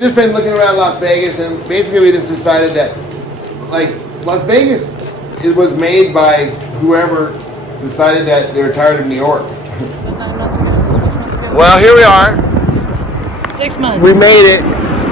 Just been looking around Las Vegas, and basically we just decided that, like, Las Vegas, it was made by whoever decided that they were tired of New York. 9 months ago, 6 months ago. Well, here we are. 6 months. 6 months. We made it.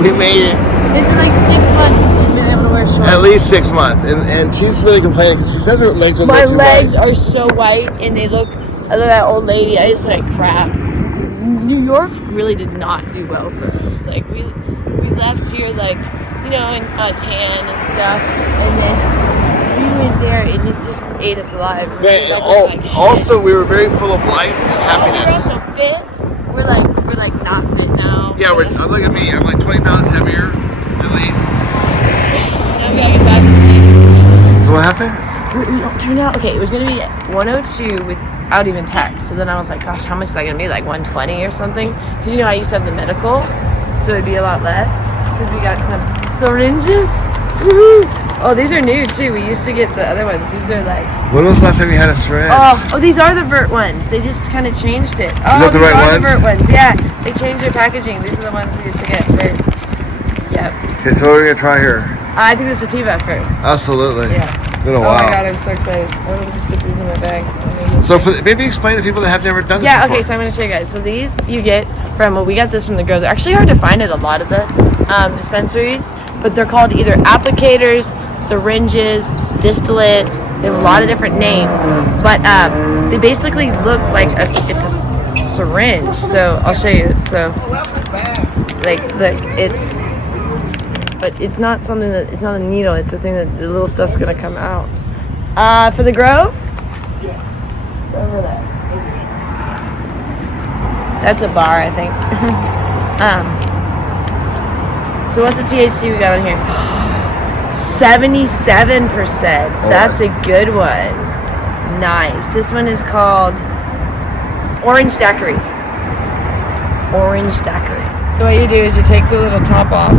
We made it. It's been like 6 months since you've been able to wear shorts. At least 6 months, and she's really complaining because she says her legs are My too legs white. are so white, and they look. I look at that old lady. I just like crap. New York really did not do well for us. Like we left here like in tan and stuff, and then we went there and it just ate us alive. Also, we were very full of life and We're happiness. also fit. We're like not fit now. Yeah, look at me. I'm like 20 pounds heavier, at least. So now we gotta get back in shape. So what happened? It turned out okay. It was gonna be 102 without even tax. So then I was like, gosh, how much is that gonna be? Like 120 or something? Because I used to have the medical, so it'd be a lot less. Because we got some syringes. Woo-hoo. Oh, these are new too. We used to get the other ones. These are like. When was the last time you had a syringe? Oh, these are the Vert ones. They just kind of changed it. Oh, that the these right are ones? the Vert ones. Yeah, they changed their packaging. These are the ones we used to get. Vert. Yep. Okay, so what are we gonna try here? I think it was sativa at first. Absolutely. Yeah. Been a Oh while. my god, I'm so excited. I'm gonna just put these in my bag. So maybe explain to people that have never done this Yeah, before. okay, so I'm going to show you guys. So these you get from, well, we got this from the Grove. They're actually hard to find at a lot of the dispensaries, but they're called either applicators, syringes, distillates. They have a lot of different names, but they basically look like it's a syringe. So I'll show you. So, like, look, but it's not something that, it's not a needle. It's a thing that the little stuff's going to come out. For the Grove? It's over there. That's a bar, I think. So what's the THC we got on here? 77%. That's a good one. Nice. This one is called Orange Daiquiri. Orange Daiquiri. So what you do is you take the little top off.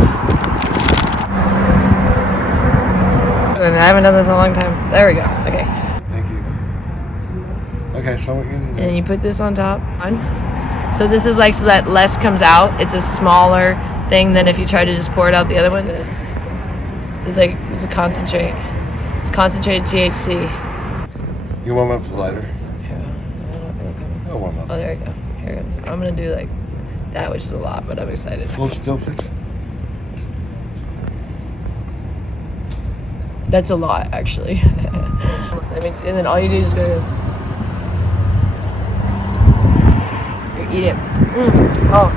And I haven't done this in a long time. There we go. Okay. Thank you. Okay, so what you And then you put this on top. So this is like so that less comes out. It's a smaller thing than if you try to just pour it out the other one. This is like, it's a concentrate. It's concentrated THC. You warm up the lighter. I'll warm up. Oh, there we go. Here it goes. I'm gonna do like that, which is a lot, but I'm excited. Hold still, please. That's a lot, actually. That makes, and then all you do is go to this. You eat it. Oh,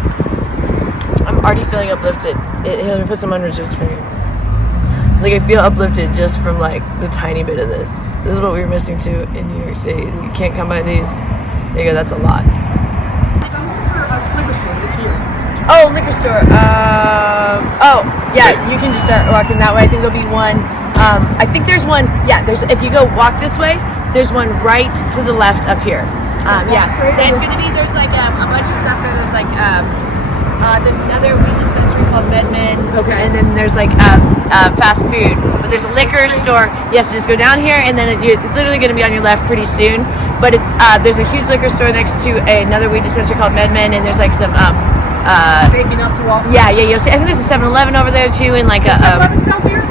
I'm already feeling uplifted. Here, let me put some on Richard's for you. Like, I feel uplifted just from like the tiny bit of this. This is what we were missing too in New York City. You can't come by these. There you go. That's a lot. Oh, liquor store. Oh, yeah. You can just start walking that way. I think there'll be one. I think there's one. Yeah. There's. If you go walk this way, there's one right to the left up here. Yeah. It's gonna be. There's like a bunch of stuff there. There's like there's another weed dispensary called MedMen. Okay. And then there's like fast food. But there's a liquor store. Yes. Just go down here, and then it's literally gonna be on your left pretty soon. But it's there's a huge liquor store next to another weed dispensary called MedMen, and there's like some safe enough to walk. Yeah. I think there's a 7-Eleven over there too, and like a 7-Eleven sell beer?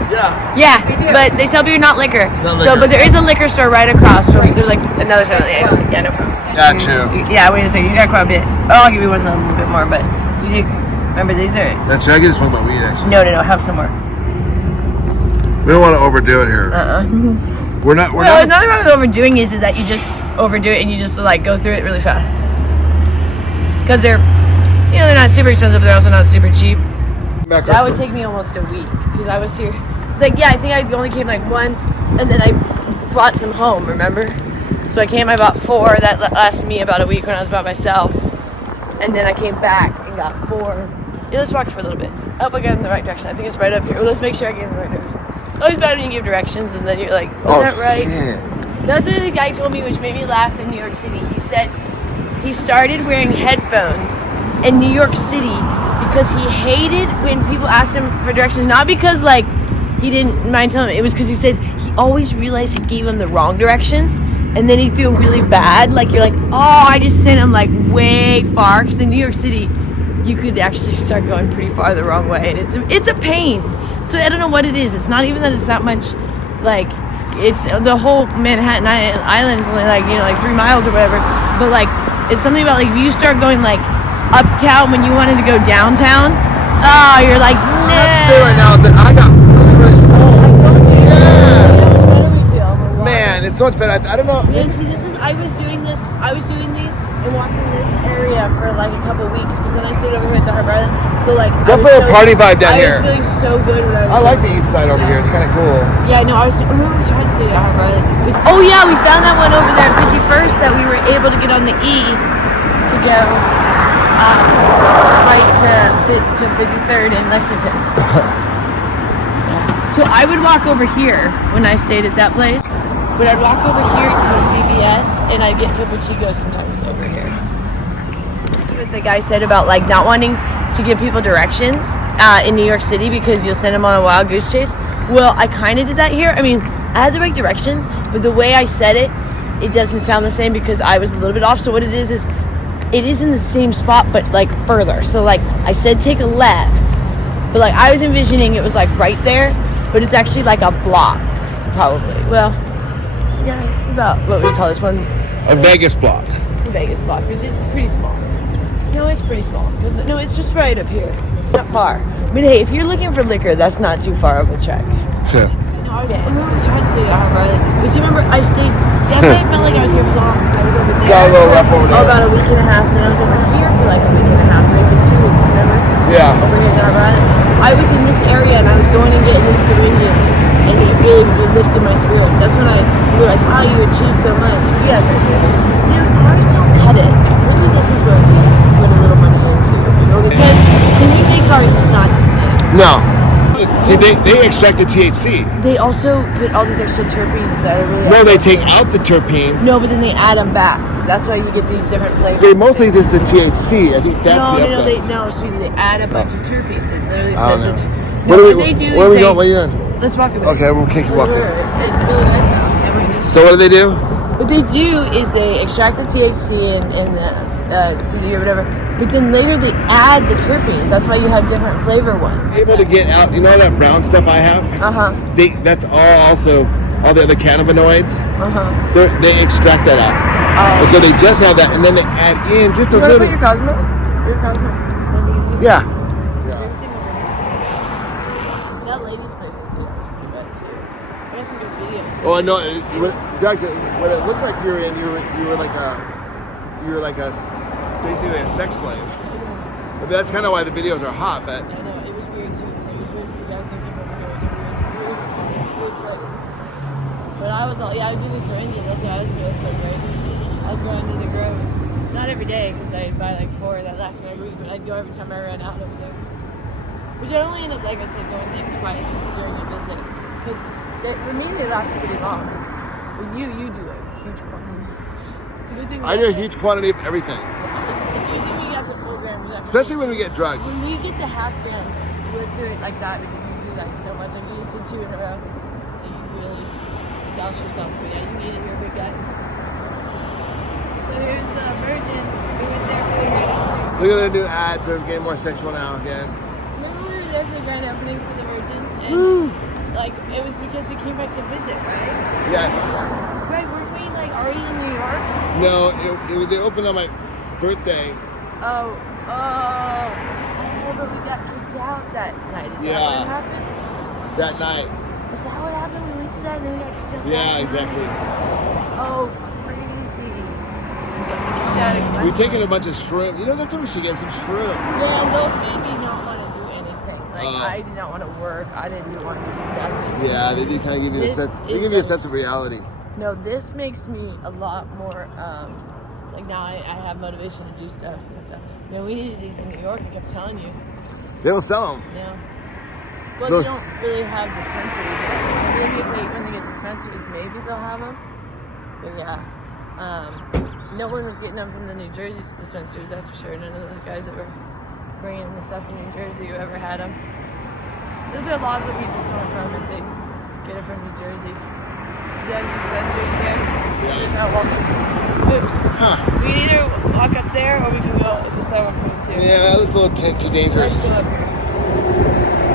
yeah, They do. but they sell beer, not liquor. Not So, liquor. but there is a liquor store right across from. There's like another 7-Eleven. Yeah, no problem. Got you. Yeah, wait a second. You got quite a bit. Oh, I'll give you one of them a little bit more, but you do. Remember, these are. That's I can just smoke my weed actually. No, have some more. We don't want to overdo it here. We're not. Well, another problem with overdoing is that you just overdo it and you just like go through it really fast. Because they're not super expensive, but they're also not super cheap. That would take me almost a week because I was here. Like, yeah, I think I only came like once, and then I brought some home, remember? So I bought 4. That lasted me about a week when I was by myself. And then I came back and got 4. Yeah, let's walk for a little bit. Oh, I got in the right direction. I think it's right up here. Well, let's make sure I get in the right direction. It's always bad when you give directions and then you're like, is that right? Shit. That's what the guy told me, which made me laugh in New York City. He said he started wearing headphones in New York City because he hated when people asked him for directions. Not because, like, he didn't mind telling him. It was because he said he always realized he gave him the wrong directions. And then he'd feel really bad. Like, you're like, oh, I just sent him, like, way far. Because in New York City, you could actually start going pretty far the wrong way, and it's a pain. So I don't know what it is. It's not even that it's that much, like, it's the whole Manhattan Island is only like, you know, like 3 miles or whatever. But like, it's something about like if you start going like uptown when you wanted to go downtown, you're like, nah. I have to say right now that I got really small. I told you. Yeah. How do we feel? Man, it's so much better. I don't know. Yeah, see, I was doing these and walking this area for like a couple weeks because then I stayed over here at the Harbor Island. So like, Definitely a party vibe down here. I was feeling so good when I was. I like the east side over here. It's kind of cool. Yeah, no, I remember we tried to stay at Harbor Island. Oh yeah, we found that one over there at 51st that we were able to get on the E to go right to 53rd in Lexington. So I would walk over here when I stayed at that place. But I'd walk over here to the CVS and I'd get Topo Chico sometimes over here. What the guy said about like not wanting to give people directions in New York City because you'll send them on a wild goose chase. Well, I kind of did that here. I mean, I had the right directions, but the way I said it, it doesn't sound the same because I was a little bit off. So what it is it is in the same spot, but like further. So like I said, take a left, but like I was envisioning it was like right there, but it's actually like a block, probably. Well, yeah, about what we call this one? A Vegas block. Vegas block, which is pretty small. No, it's pretty small. No, it's just right up here. Not far. I mean, hey, if you're looking for liquor, that's not too far of a trek. Sure. No, I remember we tried to stay at Harbor Island. Because you remember, I stayed, definitely felt like I was here for so long. I was over there. Got a little rough over there. About a week and a half. And then I was over here for like a week and a half, maybe 2 weeks, remember? Yeah. Over here at the Harbor Island. So I was in this area and I was going and getting these syringes. And it really lifted my spirits. That's when you were like, wow, you achieved so much. Yes, I did. You know, ours don't cut it. Maybe this is where we put a little money into. You know, because when you make ours, it's not the same. No. See, they extract the THC. They also put all these extra terpenes that are really. No, they take out the terpenes. No, but then they add them back. That's why you get these different flavors. They mostly just the THC. I think that's the effect. No, sweetie, they add a bunch of terpenes. It literally says that. What are they do? Where are we going? What are you doing? Let's walk away. Okay, we'll kick you walking. It's really nice now. And we can just. So what do they do? What they do is they extract the THC and the CBD or whatever, but then later they add the terpenes. That's why you have different flavor ones. Able to get out, you know that brown stuff I have? That's all the other cannabinoids. They extract that out. And so they just have that, and then they add in just a little. Put your Cosmo? Your Cosmo. Yeah. That ladies' place I stayed at was pretty bad too. I got some good videos. Oh, I know. What it looked like you were like a basically a sex slave. But that's kind of why the videos are hot. But I know it was weird too because it was weird for you guys to keep over there. It was a weird place. But I was doing these syringes. That's why I was feeling so great. I was going to the Grove, not every day because I'd buy like 4 that lasted my week, but I'd go every time I ran out over there. Which I only end up, like I said, going there twice during a visit. Because for me, they last pretty long. But you do a huge quantity. It's a good thing I do a huge quantity of everything. It's a good thing we got the full gram. Especially when we get drugs. When we get the half gram, we went through it like that because you do like so much. Like you just did 2 in a row. And you really douse yourself. But yeah, you need it. You're a big guy. So here's the Virgin. We went there for the grand opening. Look at their new ads. They're getting more sexual now again. Remember we were there for the grand opening for the Virgin? And like it was because we came back to visit, right? Yes. Right, weren't we like already in New York? No, they opened on my birthday. Oh, but we got kicked out that night. Is that what happened? That night. Is that what happened? We went to that and then we got kicked out. Yeah, exactly. Oh, crazy. We got kicked out again. We're taking a bunch of shrimp. You know, that's what we should get, some shrimp. Yeah, those made me not want to do anything. Like, I did not want to work. I didn't want to do nothing. Yeah, they did kind of give you a sense. They give you a sense of reality. No, this makes me a lot more, like now I have motivation to do stuff and stuff. Man, we needed these in New York, I kept telling you. They will sell them. Yeah. Well, they don't really have dispensaries yet. So maybe when they get dispensaries, maybe they'll have them. But yeah, no one was getting them from the New Jersey dispensaries, that's for sure. None of the guys that were bringing the stuff from New Jersey who ever had them. Those are a lot of the people's coming from, is they get it from New Jersey. Zen dispensaries there. Yeah. So we're not walking. Oops. Huh. We can either walk up there or we can go as the sidewalk goes too. Yeah, that's a little too Let's dangerous. go up here.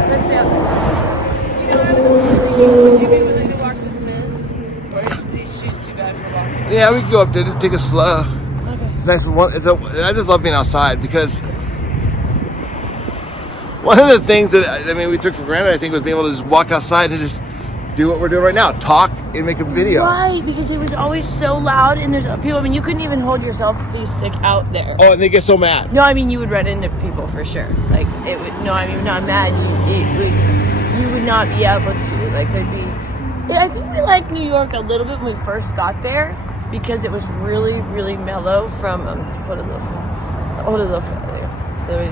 Let's stay on this side. You know what I was wondering? Would you be willing to walk to Smith's? Or are these shoes too bad for walking? Yeah, we can go up there. Just take it slow. Okay. It's nice. I just love being outside because one of the things that we took for granted, I think, was being able to just walk outside and just do what we're doing right now, talk and make a video. Right, because it was always so loud and there's people. I mean, you couldn't even hold your selfie stick out there. Oh, and they get so mad. No, I mean you would run into people for sure. Like it would. No, I mean not mad. You would not be able to. Like there'd be. Yeah, I think we liked New York a little bit when we first got there because it was really, really mellow. From hold a little,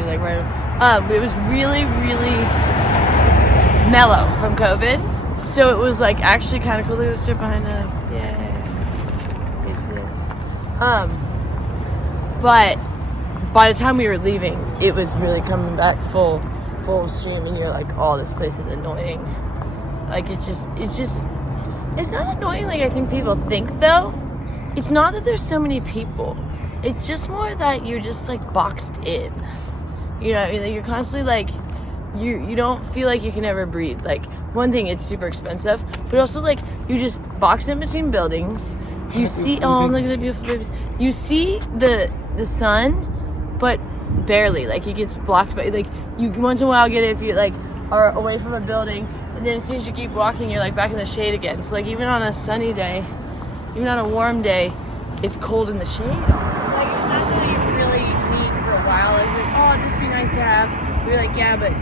like right. It was really, really mellow from COVID. So it was like actually kind of cool. Look at the strip behind us. Yeah. It's but by the time we were leaving, it was really coming back full stream, and you're like, oh, this place is annoying. Like it's not annoying like I think people think though. It's not that there's so many people. It's just more that you're just like boxed in. You know, you're constantly like, you don't feel like you can ever breathe. Like one thing, it's super expensive, but also like you just boxed in between buildings. You see, oh look at the beautiful babies. You see the sun, but barely. Like it gets blocked by like you once in a while get it if you like are away from a building, and then as soon as you keep walking, you're like back in the shade again. So like even on a sunny day, even on a warm day, it's cold in the shade. Like it's not something you really need for a while. Like oh, this would be nice to have. You're like yeah, but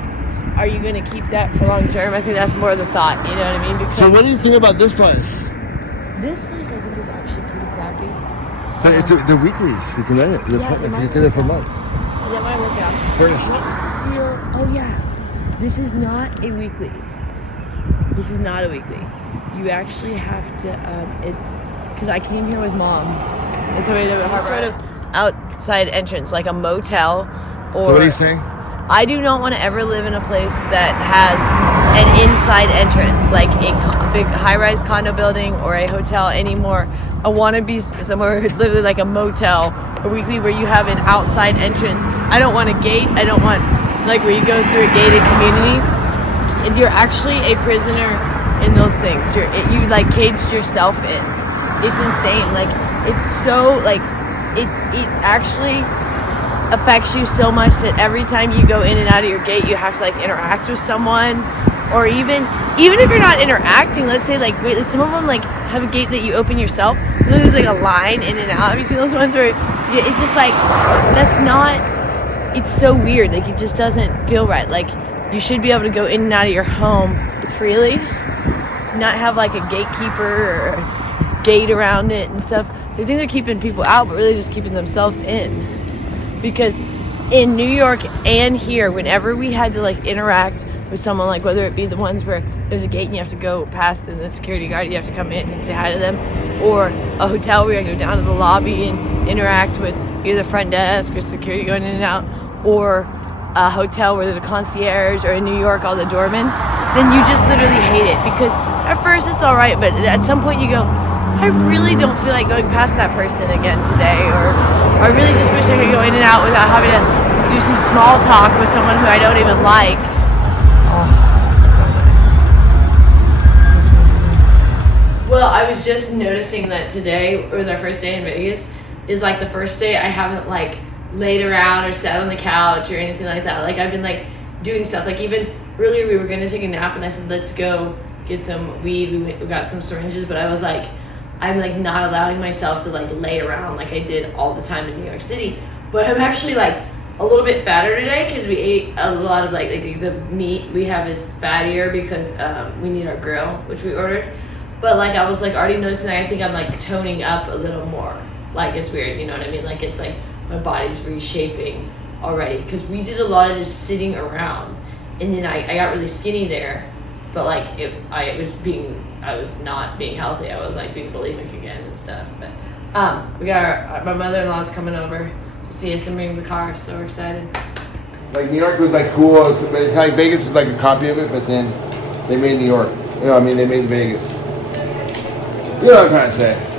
are you going to keep that for long term? I think that's more the thought. You know what I mean? Because So what do you think about this place? this place I think is actually pretty crappy. The weeklies. We can rent it. Yeah, You can stay there for months. That might work out. Furnished. What was the deal? Oh yeah, this is not a weekly. This is not a weekly. You actually have to. It's because I came here with mom. It's sort of outside entrance, like a motel. Or, So what are you saying? I do not want to ever live in a place that has an inside entrance, like a big high-rise condo building or a hotel anymore. I want to be somewhere literally like a motel or weekly where you have an outside entrance. I don't want a gate. I don't want like where you go through a gated community and you're actually a prisoner in those things. You like caged yourself in. It's insane. Like it's so like it actually affects you so much that every time you go in and out of your gate you have to like interact with someone, or even if you're not interacting, let's say like wait, like some of them like have a gate that you open yourself, there's like a line in and out. Have you seen those ones where it's just like that's not, it's so weird, like it just doesn't feel right. Like you should be able to go in and out of your home freely, not have like a gatekeeper or a gate around it and stuff. They think they're keeping people out but really just keeping themselves in. Because in New York and here, whenever we had to like interact with someone, like whether it be the ones where there's a gate and you have to go past and the security guard, you have to come in and say hi to them, or a hotel where you have to go down to the lobby and interact with either the front desk or security going in and out, or a hotel where there's a concierge, or in New York all the doormen, then you just literally hate it. Because at first it's all right, but at some point you go, I really don't feel like going past that person again today, or I really just wish I could go in and out without having to do some small talk with someone who I don't even like. Well, I was just noticing that today was our first day in Vegas. Is like the first day I haven't like laid around or sat on the couch or anything like that. Like I've been like doing stuff. Like even earlier we were gonna take a nap and I said let's go get some weed. We got some syringes, but I was like, I'm like not allowing myself to like lay around like I did all the time in New York City. But I'm actually like a little bit fatter today because we ate a lot of like the meat we have is fattier because we need our grill, which we ordered. But like I was like already noticing that I think I'm like toning up a little more. Like it's weird, you know what I mean? Like it's like my body's reshaping already because we did a lot of just sitting around, and then I got really skinny there. But like I was not being healthy. I was like being bulimic again and stuff. But we got my mother-in-law's coming over to see us and bring the car, so we're excited. Like New York was like cool. It's kind of like Vegas is like a copy of it, but then they made New York. You know, I mean they made Vegas. You know what I'm trying to say.